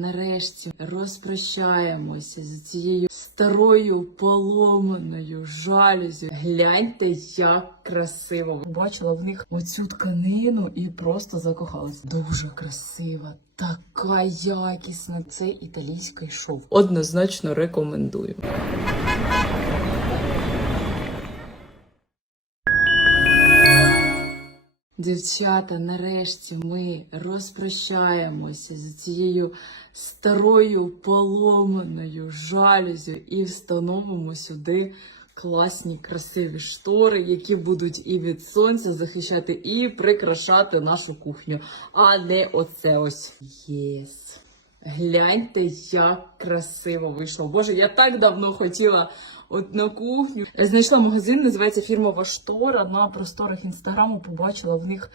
Нарешті розпрощаємося з цією старою поломаною жалюзю. Гляньте, як красиво. Бачила в них оцю тканину і просто закохалася. Дуже красива. Така якісна. Це італійський шов. Однозначно рекомендую. Дівчата, нарешті ми розпрощаємося з цією старою поломаною жалюзю і встановимо сюди класні красиві штори, які будуть і від сонця захищати, і прикрашати нашу кухню. А не оце ось. Єс. Гляньте, як красиво вийшло. Боже, я так давно хотіла от на кухню. Знайшла магазин, називається фірмова штора. На просторах інстаграму побачила в них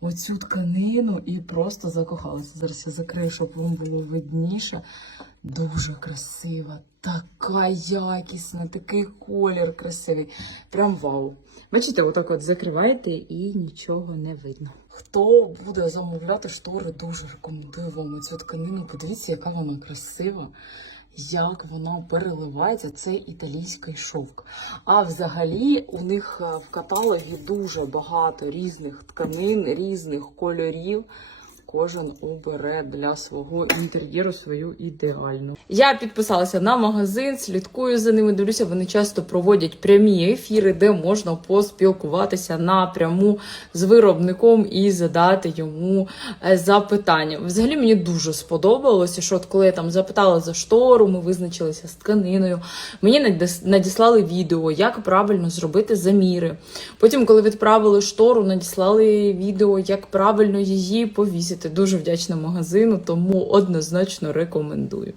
оцю тканину і просто закохалася. Зараз я закрию, щоб вам було видніше. Дуже красива, така якісна, такий колір красивий. Прям вау. Бачите, отак от закриваєте і нічого не видно. Хто буде замовляти штори, дуже рекомендую вам цю тканину. Подивіться, яка вона красива. Як вона переливається, це італійський шовк. А взагалі у них е, в каталогі дуже багато різних тканин, різних кольорів. Кожен обере для свого інтер'єру свою ідеальну. Я підписалася на магазин, слідкую за ними. Дивлюся, вони часто проводять прямі ефіри, де можна поспілкуватися напряму з виробником і задати йому е, запитання. Взагалі мені дуже сподобалося, що от коли я там запитала за штору, ми визначилися з тканиною. Мені надіслали відео, як правильно зробити заміри. Потім, коли відправили штору, надіслали відео, як правильно її повісити. Дуже вдячна магазину, тому однозначно рекомендую.